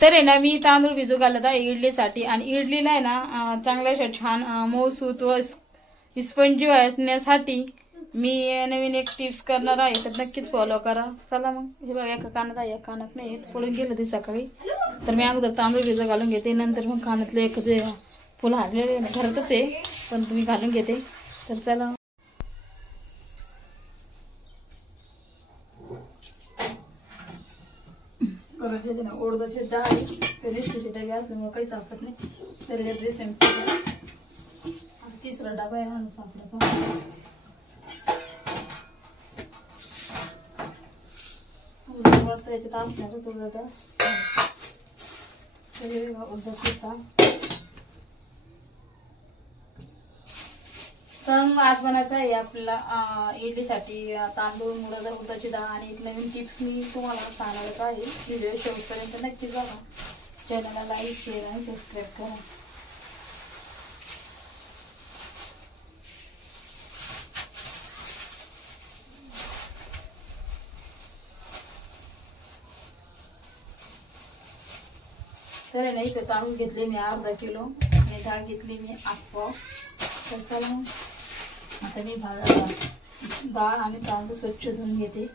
तर आहे ना मी तांदूळ भिजू घालत आहे इडलीसाठी आणि इडलीला आहे ना चांगल्याशा छान मऊसूत व स्पंजी वाटण्यासाठी मी नवीन एक टिप्स करणार आहे, तर नक्कीच फॉलो करा. चला मग हे बघा एका कानात आहे, एका कानात नाही पळून गेलं ते सकाळी. तर मी अगोदर तांदूळ भिजू घालून घेते, नंतर मग कानातले एक जे फुलं हारलेले घरातच आहे पण तुम्ही घालून घेते. तर चला परत येते ना उडदाची डाळ रेशमीचे डबे असल्यामुळे काही सापडत नाही. तर रेशमी तिसरा डबा आहे ना सापडायचा. वाटतं याच्यात असणारच उडदाचा उडदाची डाळ. तर मग आज बनायचं आहे आपल्याला इडलीसाठी तांदूळ उडदाची डाळ आणि एक नवीन टिप्स मी तुम्हाला सांगणार आहे. व्हिडिओ शेवटपर्यंत नक्की बघा. चॅनलला लाईक शेअर आणि सबस्क्राईब करा. तर नाही इथे तांदूळ घेतले मी अर्धा किलो आणि डाळ घेतली मी 8 पाव. तर चला मग आता मी डाळ आणि तांदूळ स्वच्छ धुवून घेते.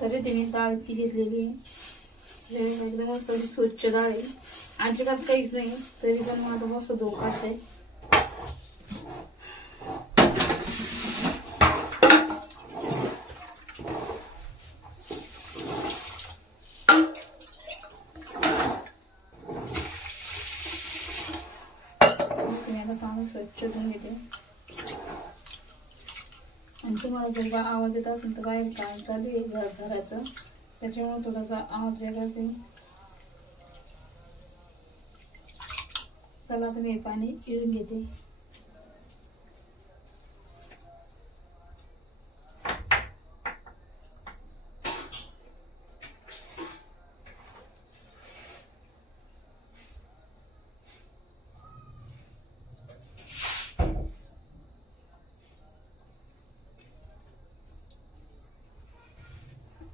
तरी ते मी डाळ इतकी घेतलेली आहे, एकदम मस्त स्वच्छ डाळ आहे, अजिबात काहीच नाही. तरी पण माझं मस्त धुवून काढते. तांदूळ स्वच्छ धुवून घेते. आणि तुम्हाला जर आवाज येत असेल तर बाहेर काम चालू आहे घराचं, त्याच्यामुळे थोडासा आवाज वेगळाच आहे. चला तुम्ही पाणी पिळून घेते.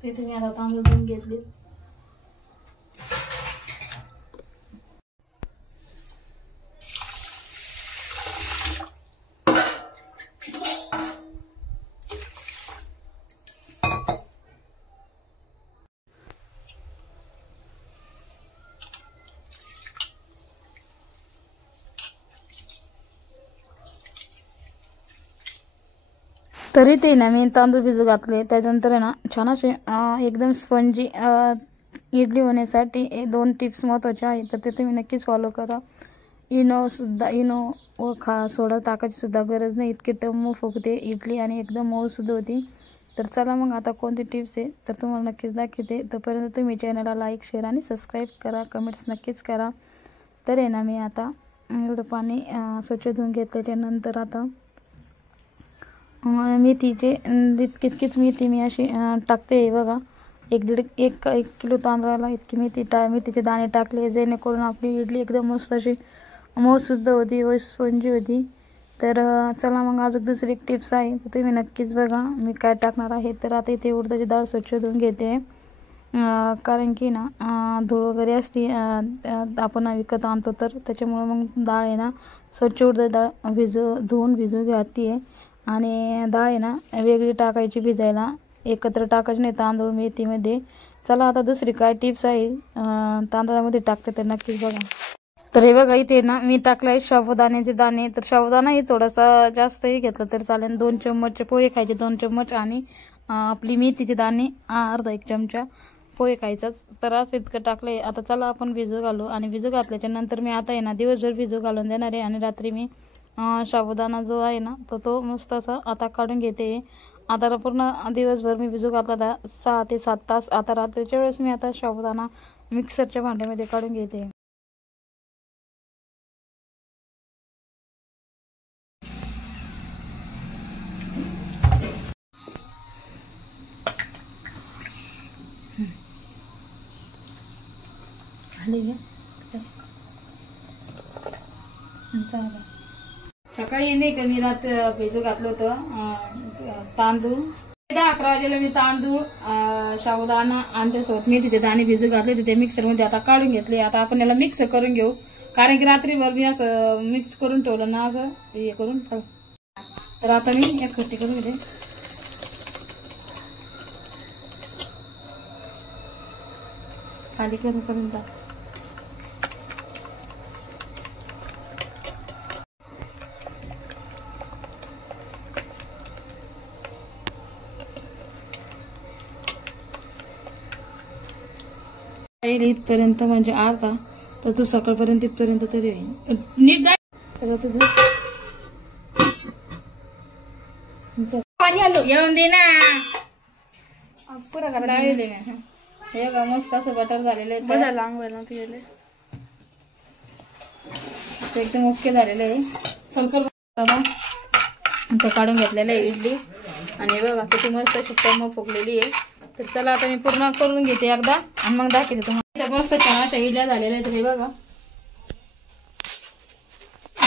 ते तुम्ही आता तांदूळ धुवून घेतले. तरी ते ना मी तांदूळ भिजू घातले. त्यानंतर आहे ना छान असे एकदम स्पंजी इडली होण्यासाठी 2 टिप्स महत्त्वाचे आहेत, तर ते तुम्ही नक्कीच फॉलो करा. इनो व सोडा टाकायची सुद्धा गरज नाही, इतके टम्मू फुगते इडली आणि एकदम मऊ सुद्धा होती. तर चला मग आता कोणती टिप्स आहे तर तुम्हाला नक्कीच दाखवते. तोपर्यंत तुम्ही चॅनलला लाईक शेअर आणि सबस्क्राईब करा, कमेंट्स नक्कीच करा. तर आहे ना मी आता एवढं पाणी स्वच्छ धुवून घेतल्याच्यानंतर आता मेथीचे तितकीच मेथी मी अशी टाकते. बघा 1 किलो तांदळाला इतकी मेथीचे दाणे टाकले, जेणेकरून आपली इडली एकदम मस्त अशी मऊसुद्ध होती व स्पंजी होती. तर चला मग अजून दुसरी एक टिप्स आहे, तर तुम्ही नक्कीच बघा मी काय टाकणार आहे. तर आता इथे उडदाची डाळ स्वच्छ धुवून घेते, कारण की ना धूळ वगैरे असते आपण विकत आणतो, तर त्याच्यामुळे मग डाळ आहे ना स्वच्छ उडदाची डाळ धुवून भिजू घालते. आणि डाळ आहे ना वेगळी टाकायची भिजायला, एकत्र टाकायची नाही तांदूळ मेथीमध्ये. चला आता दुसरी काय टिप्स आहे तांदळामध्ये टाकते, तर नक्कीच बघा. तर हे बघा इथे ना मी टाकलाय साबुदाण्याचे दाणे. तर साबुदाणाही थोडासा जास्तही घेतला तर चालेल. 2 चम्मच पोहे खायचे, 2 चम्मच आणि आपली मेथीचे दाणे अर्धा 1 चमचा पोहे खायचाच. तर असं इतकं टाकलंय. आता चला आपण भिजू घालू. आणि भिजू घातल्याच्या नंतर मी आता आहे ना दिवसभर भिजू घालून देणार आहे, आणि रात्री मी साबुदाणा जो आहे ना तो मस्त असा आता काढून घेते. आता पूर्ण दिवसभर मी भिजू घातला 6 ते 7 तास. आता रात्रीच्या वेळेस मी आता साबुदाणा मिक्सरच्या भांड्यामध्ये काढून घेते. झाली सकाळी नाही का मी रात्र भिजू घातलं होतं तांदूळ 10-11 वाजेला मी तांदूळ साबुदाणा आणि त्यासोबत मेथीचे दाणे भिजू घातले होते ते मिक्सरमध्ये आता काढून घेतले. आता आपण याला मिक्स करून घेऊ कारण की रात्रीभर मी असं मिक्स करून ठेवलं ना असं हे करून तर आता मी एक खट्टी करून घेते. खाली करून टाक. इथपर्यंत म्हणजे अर्धा तर तू सकाळपर्यंत इथपर्यंत तरी होईल नीट जाय. येऊन दे ना पुरा राहिले हे का मस्त असं बटर झालेलं आहे. लांब गेले एकदम ओके झालेलं आहे. सलकर काढून घेतलेलं आहे इडली आणि बघा किती मस्त अशी टम्म फुगलेली आहे. तर चला आता मी पूर्ण करून घेते एकदा आणि मग दाखवते तुम्हाला. मस्त छान अशा इडल्या झालेल्या आहेत. हे बघा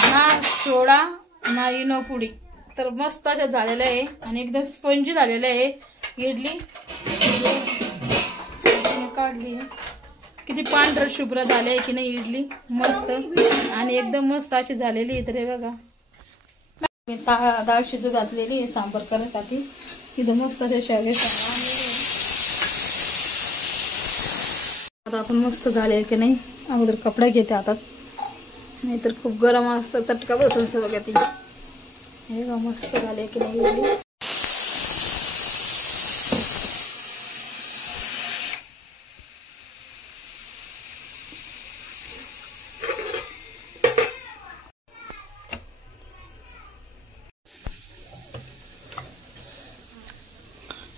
ना सोडा ना इनो पुडी तर मस्त अशा झालेल्या आहे आणि एकदम स्पंजी झालेलं आहे इडली. काढली किती पांढर शुभ्र झाले आहे की नाही इडली मस्त आणि एकदम मस्त अशी झालेली आहे. तर हे बघा मी डाळ शिजू घातलेली आहे सांबार करण्यासाठी. तिथं मस्त असे शेवगे आता आपण मस्त झाले की नाही अगोदर कपडा घेते हातात नाहीतर खूप गरम असतं चटका बसून सगळ्या ती. हे बघा मस्त झाले की नाही इडली.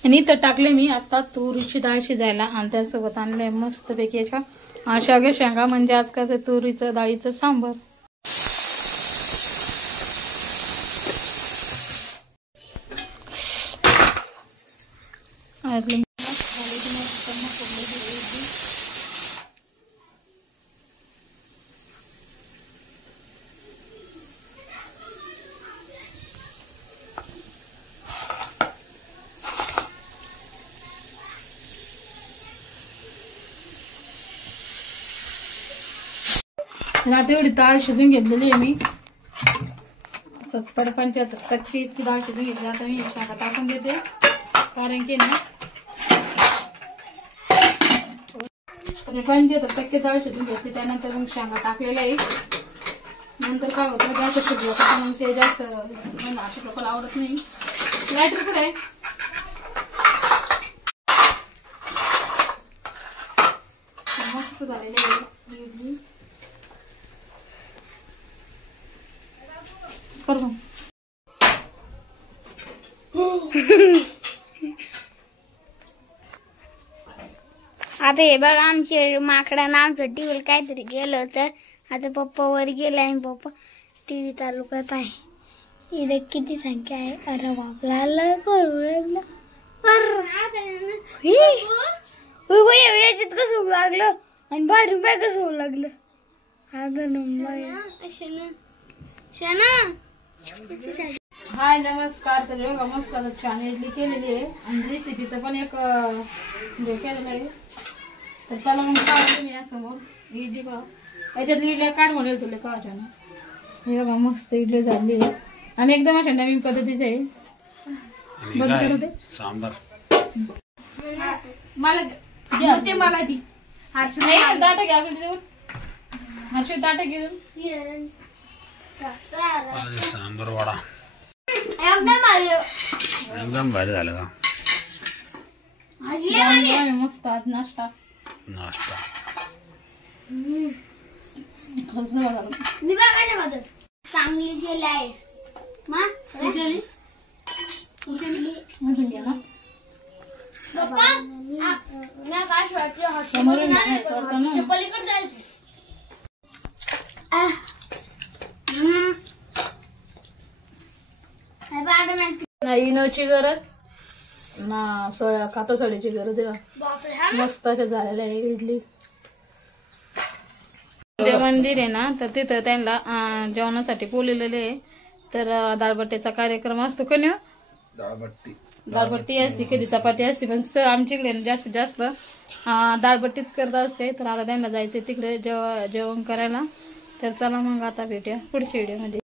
आणि इथं टाकले मी आता तुरीची डाळ शिजायला आणि त्यासोबत आणलंय मस्त पैकी याच्या शेवगे शेंगा म्हणजे आजकाल तुरीचं डाळीचं सांबर. आता एवढी डाळ शिजून घेतलेली आहे मी 70-75% इतकी डाळ शिजून घेतली. आता मी शेंगा टाकून देते कारण की ना 75% डाळ शिजून घेतली. त्यानंतर मग शेंगा टाकलेला आहे. नंतर काय होतं जास्त शिजलं तर मग ते जास्त अशा प्रकार आवडत नाही. लाईटर पुढे मस्त झालेली आहे. आता हे बघा आमचे माकडानं आमचं टीव्हीला काहीतरी गेलं होतं. आता पप्पा वर गेले आणि पप्पा टीव्ही चालू करत आहे. इथे किती संख्या आहे. अरे बापला याच्यात कसं होऊ लागलं आणि बाहेरून काय कसं होऊ लागलं. हाय नमस्कार. तर बघा मस्त छान इडली केलेली आहे आणि रेसिपीचं पण एक व्हिडिओ केलेला आहे. तर चला मग काढतो मी यासमोर इडली. बघा याच्यात इडल्या काढ म्हणेल तुला का ना. हे बघा मस्त इडली झाली आहे आणि एकदम अशा नवीन पद्धतीचे आहे. सांबार मला घ्या ते मला दी दाटा घ्या हर्षद दाटा घेऊन सांबार वडा एकदम भारी झालं का मस्त आज नाश्ता चांगली जेली आहे इनोची गरज ना कातो सडीची गरज आहे. मस्त अशा झालेल्या आहे इडली. देव मंदिर आहे ना, तर तिथं त्यांना जेवणासाठी बोललेले आहे. तर दाळबट्टीचा कार्यक्रम असतो कधी दाळबट्टी असते, कधी चपाती असते, पण आमच्याकडे जास्तीत जास्त दाळबट्टीच करत असते. तर आता त्यांना जायचंय तिकडे जेवण करायला. तर चला मग आता भेटूया पुढच्या व्हिडिओमध्ये.